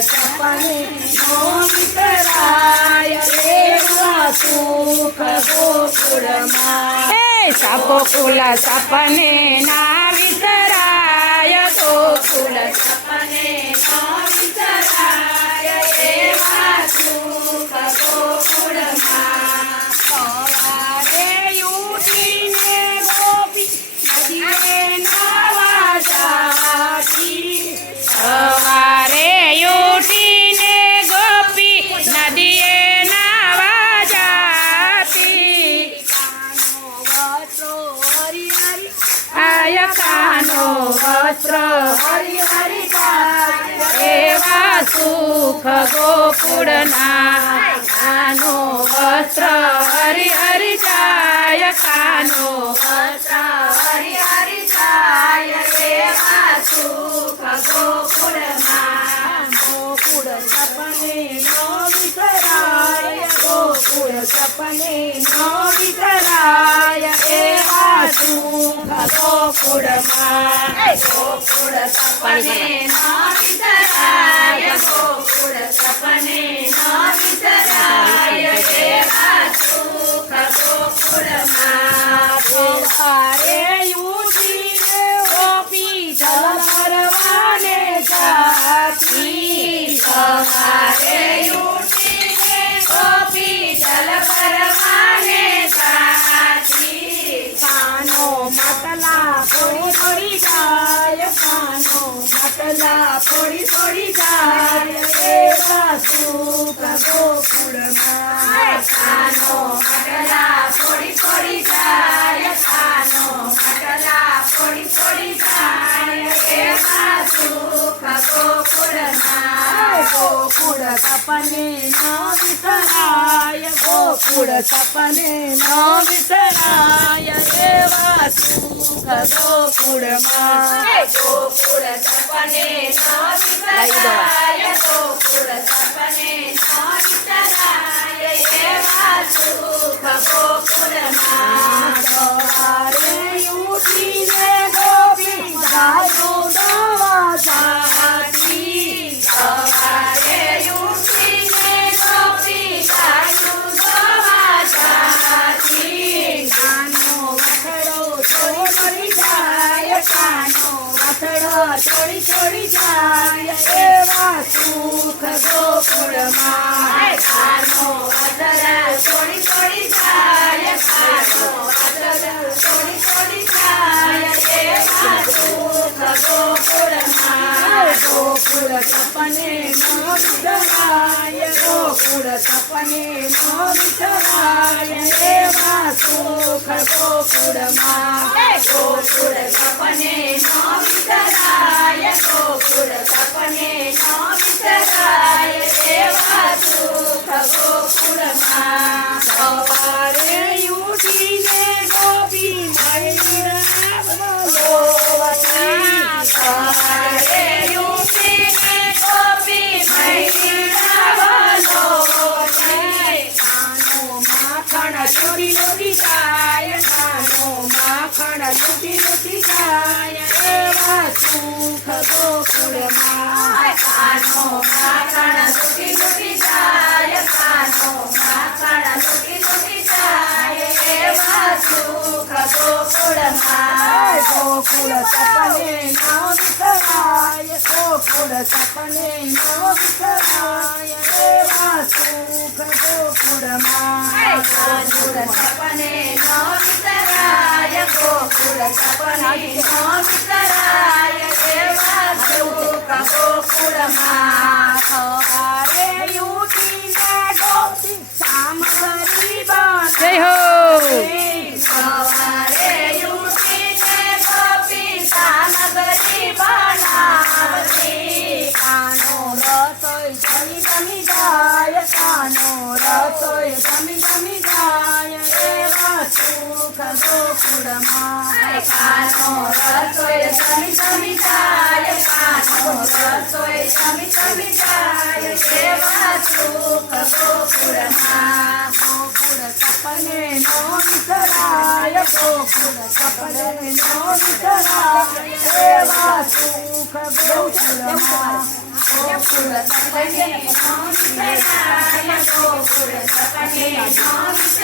સપને નો વિસરાય એવા સુખ ગોકુળમાં ગોકુળ સપને ના વિસરાય ગોકુળ સપને નો વિસરાય એવા સુખ ગોકુળમાં સવારે ઉઠીને ગોપી નદીએ નાવા જાતી સવારે ઉઠીને ગોપી નદીએ નાવા જાતી કાનો વસ્ત્ર હરી હરી ગાય એવા સુખ ગોકુળના કાનો વસ્ત્ર હરી હરી જાય કાનો વસ્ત્ર હરી હરી જાય એવા સુખ ગોકુળમાં ગોકુળ સપને નો વિસરાય ગોકુળ સપને નો વિસરાય એવા સુખ ગોકુળમાં ગોકુળ સપને નો વિસરાય ગોકુળ સપને નો વિસરાય એવા સુખ ગોકુળમાં સવારે ઉઠીને ગોપી જલ ભરવાને જાતી સવારે ઉઠીને ગોપી જલ ભરવાને જાતી કાનો માટલા થોડી થોડી જાય કાનો માટલા થોડી થોડી જાય એવા સુખ ગોકુળમાં કાનો માટલા થોડી થોડી જાય કાનો માટલા થોડી થોડી જાય એવા સુખ ગોકુળમાં ગોકુળ સપને નો વિસરાય ગોકુળ સપને નો વિસરાય એવા સુખ ગોકુળમાં ગોકુળ સપને નો વિસરાય ગોકુળ સપને નો વિસરાય એવા સુખ ગોકુળમાં સવારે ઉઠીને ગોપી ગાયો દવા જાતી સવારે ઉઠીને ગોપી ગાયો દવા જાતી કાનો વથડો થોડી થોડી જાય કાનો વથડો થોડી થોડી જાય એવા સુખ ગોકુળમાં કાનો વથડો થોડી થોડી જાય કાનો વથડો થોડી થોડી જાય એવા સુખ ગોકુળમાં ગોકુળ સપને નો વિસરાય ગોકુળ સપને નો વિસરાય એવા સુખ ગોકુળમાં ગોકુળ સપને નો વિસરાય ગોકુળ સપને નો વિસરાય એવા સુખ ગોકુળમાં સવારે ઉઠીને ગોપી મૈરાવતી સવારે ઉઠીને ગોપી મૈરાવતી કાનો માખણ લૂટી લૂટી જાય કાનો માખણ લૂટી લૂટી જાય એવા સુખ ગોકુળમાં કાનો માખણ લૂટી લૂટી જાય કાનો માખણ લૂટી લૂટી જાય એવા સુખ ગોકુળમાં ગોકુળ સપને નો વિસરાય ગોકુળ સપને નો વિસરાય એવા સુખ ગોકુળમાં ગોકુળ સપને નો વિસરાય ગોકુળ સપને નો વિસરાય એવા સુખ ગોકુળમાં સવારે ઉઠીને ગોપી શામ ગરી જય હો સવારે ઉઠીને ગોપી શામ ગરી બનાવતી કાનો રસોઈ જમી જમી જાય કાનો રસોઈ જમી જમી જાય એવા સુખ ગોકુળમાં કાનો રસોઈ જમી જમી જાય કાનો રસોઈ જમી જમી જાય એવા સુખ ગોકુળમાં ગોકુળ સપને નો વિસરાય ગોકુળ સપને નો વિસરાય એવા સુખ ગોકુળમાં ગોકુળ સપને નો વિસરાય ગોકુળ સપને નો વિસરાય